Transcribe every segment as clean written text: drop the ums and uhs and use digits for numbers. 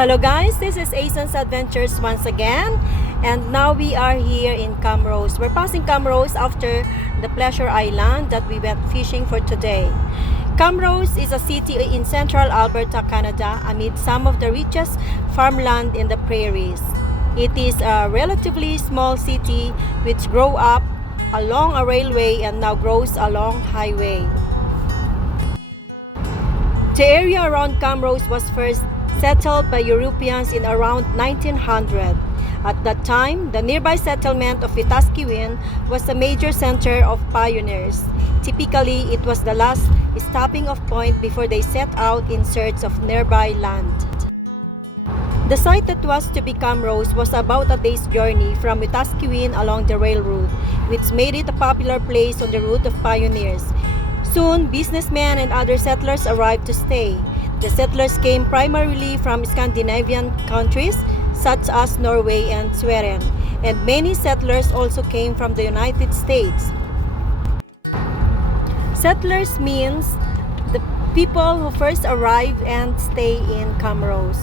Hello guys, this is Ason's Adventures once again, and now we are here in Camrose. We're passing Camrose after the Pleasure Island that we went fishing for today. Camrose is a city in central Alberta, Canada, amid some of the richest farmland in the prairies. It is a relatively small city which grew up along a railway and now grows along highway. The area around Camrose was first settled by Europeans in around 1900. At that time, the nearby settlement of Wetaskiwin was a major center of pioneers. Typically, it was the last stopping off point before they set out in search of nearby land. The site that was to be Camrose was about a day's journey from Wetaskiwin along the railroad, which made it a popular place on the route of pioneers. Soon, businessmen and other settlers arrived to stay. The settlers came primarily from Scandinavian countries such as Norway and Sweden, and many settlers also came from the United States. Settlers means the people who first arrive and stay in Camrose.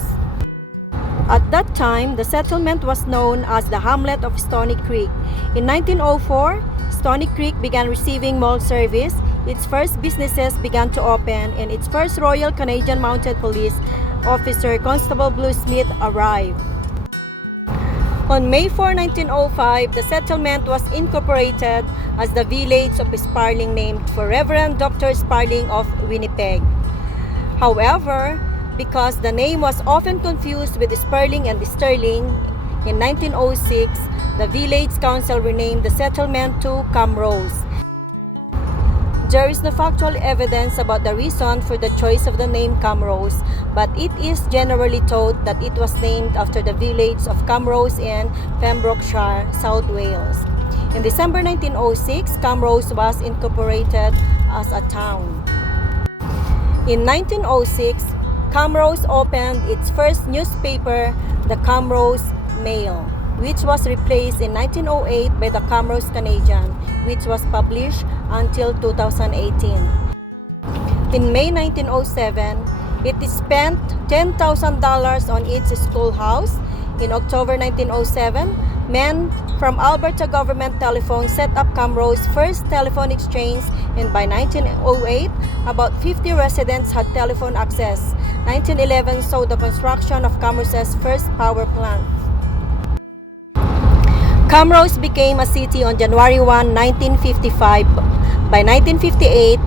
At that time, the settlement was known as the hamlet of Stoney Creek. In 1904, Stoney Creek began receiving mall service. Its first businesses began to open, and its first Royal Canadian Mounted Police officer, Constable Smith, arrived. On May 4, 1905, the settlement was incorporated as the village of Sparling, named for Reverend Dr. Sparling of Winnipeg. However, because the name was often confused with Sparling and Sterling, in 1906, the village council renamed the settlement to Camrose. There is no factual evidence about the reason for the choice of the name Camrose, but it is generally thought that it was named after the village of Camrose in Pembrokeshire, South Wales. In December 1906, Camrose was incorporated as a town. In 1906, Camrose opened its first newspaper, the Camrose Mail, which was replaced in 1908 by the Camrose Canadian, which was published until 2018. In May 1907, it spent $10,000 on its schoolhouse. In October 1907, men from Alberta government telephone set up Camrose's first telephone exchange, and by 1908, about 50 residents had telephone access. 1911 saw the construction of Camrose's first power plant. Camrose became a city on January 1, 1955. By 1958,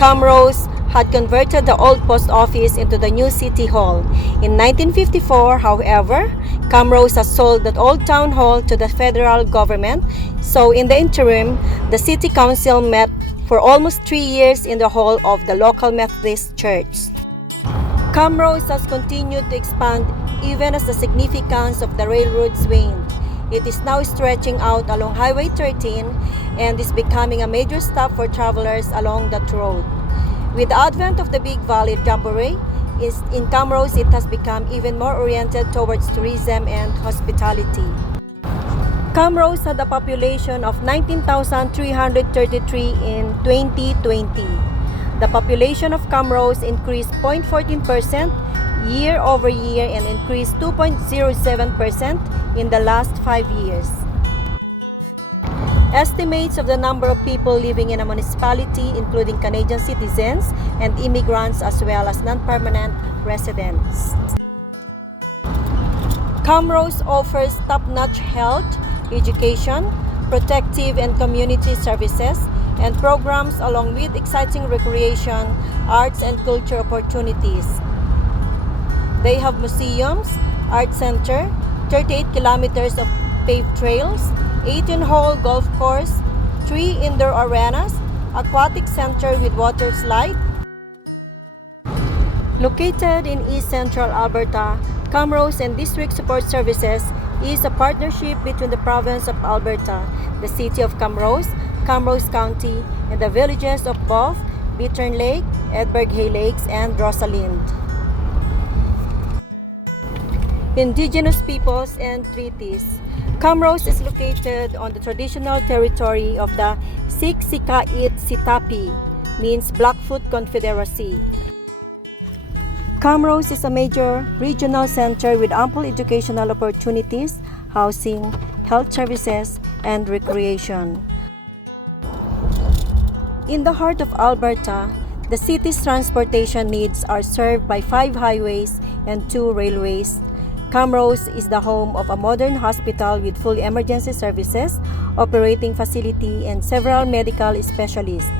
Camrose had converted the old post office into the new city hall. In 1954, however, Camrose has sold that old town hall to the federal government, so in the interim, the city council met for almost 3 years in the hall of the local Methodist church. Camrose has continued to expand even as the significance of the railroad waned. It is now stretching out along Highway 13 and is becoming a major stop for travelers along that road. With the advent of the Big Valley Jamboree, in Camrose it has become even more oriented towards tourism and hospitality. Camrose had a population of 19,333 in 2020. The population of Camrose increased 0.14% year over year and increased 2.07% in the last 5 years. Estimates of the number of people living in a municipality, including Canadian citizens and immigrants as well as non-permanent residents. Camrose offers top-notch health, education, protective and community services, and programs along with exciting recreation, arts and culture opportunities. They have museums, art center, 38 kilometers of paved trails, 18-hole golf course, 3 indoor arenas, aquatic center with water slide. Located in East Central Alberta, Camrose and District Support Services is a partnership between the province of Alberta, the city of Camrose, Camrose County, and the villages of Boff, Bittern Lake, Edberg Hay Lakes, and Rosalind. Indigenous peoples and treaties. Camrose is located on the traditional territory of the Siksika-It Sitapi, means Blackfoot Confederacy. Camrose is a major regional center with ample educational opportunities, housing, health services, and recreation. In the heart of Alberta, the city's transportation needs are served by 5 highways and 2 railways. Camrose is the home of a modern hospital with full emergency services, operating facility, and several medical specialists.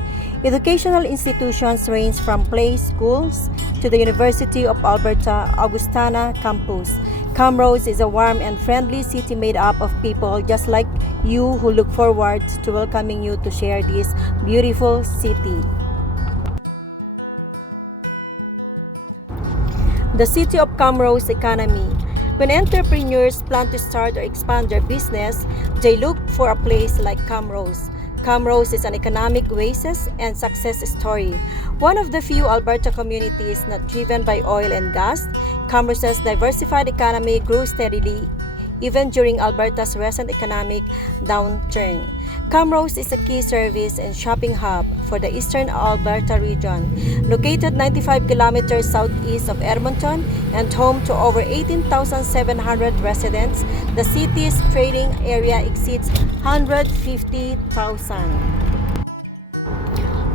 Educational institutions range from play schools to the University of Alberta Augustana campus. Camrose is a warm and friendly city made up of people just like you who look forward to welcoming you to share this beautiful city. The City of Camrose economy. When entrepreneurs plan to start or expand their business, they look for a place like Camrose. Camrose is an economic oasis and success story. One of the few Alberta communities not driven by oil and gas, Camrose's diversified economy grew steadily even during Alberta's recent economic downturn. Camrose is a key service and shopping hub for the eastern Alberta region. Located 95 kilometers southeast of Edmonton and home to over 18,700 residents, the city's trading area exceeds 150,000.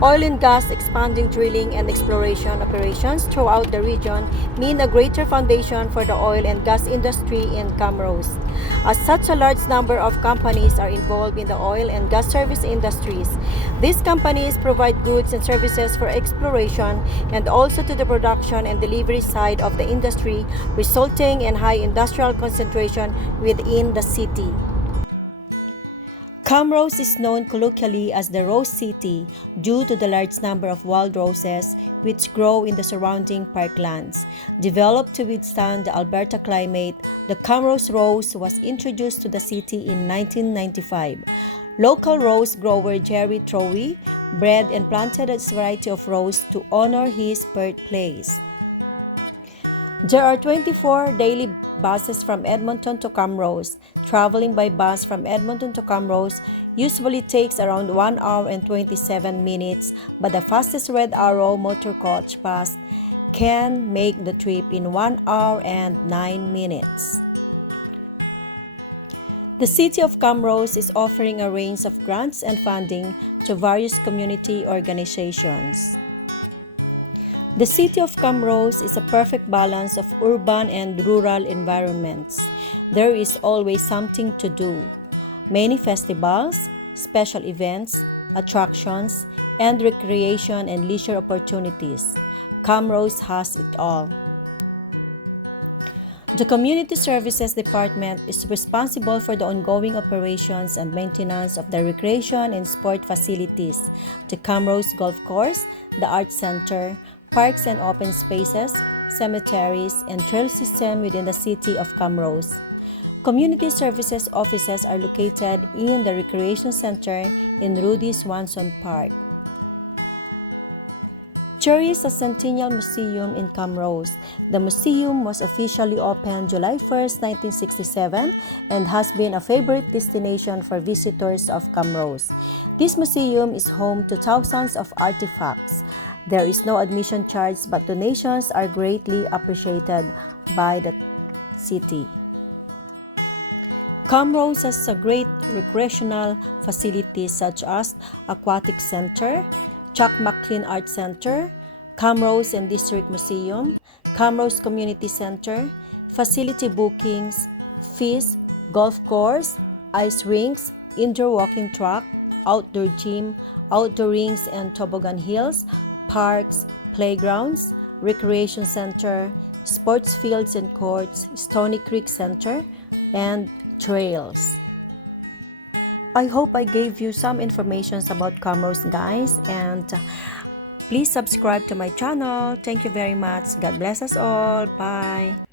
Oil and gas expanding drilling and exploration operations throughout the region mean a greater foundation for the oil and gas industry in Camrose. As such, a large number of companies are involved in the oil and gas service industries. These companies provide goods and services for exploration and also to the production and delivery side of the industry, resulting in high industrial concentration within the city. Camrose is known colloquially as the Rose City due to the large number of wild roses which grow in the surrounding parklands. Developed to withstand the Alberta climate, the Camrose rose was introduced to the city in 1995. Local rose grower Jerry Trowie bred and planted a variety of rose to honor his birthplace. There are 24 daily buses from Edmonton to Camrose. Traveling by bus from Edmonton to Camrose usually takes around 1 hour and 27 minutes, but the fastest Red Arrow motor coach bus can make the trip in 1 hour and 9 minutes. The City of Camrose is offering a range of grants and funding to various community organizations. The City of Camrose is a perfect balance of urban and rural environments. There is always something to do. Many festivals, special events, attractions, and recreation and leisure opportunities. Camrose has it all. The Community Services Department is responsible for the ongoing operations and maintenance of the recreation and sport facilities, the Camrose Golf Course, the Arts Center, parks and open spaces, cemeteries, and trail system within the city of Camrose. Community services offices are located in the Recreation Center in Rudy Swanson Park. There is a Centennial Museum in Camrose. The museum was officially opened July 1, 1967 and has been a favorite destination for visitors of Camrose. This museum is home to thousands of artifacts. There is no admission charge, but donations are greatly appreciated by the city. Camrose has a great recreational facilities such as Aquatic Center, Chuck McLean Art Center, Camrose and District Museum, Camrose Community Center, facility bookings, fees, golf course, ice rinks, indoor walking track, outdoor gym, outdoor rings and toboggan hills, parks, playgrounds, recreation center, sports fields and courts, Stoney Creek Center, and trails. I hope I gave you some information about Camrose, guys, and please subscribe to my channel. Thank you very much. God bless us all. Bye.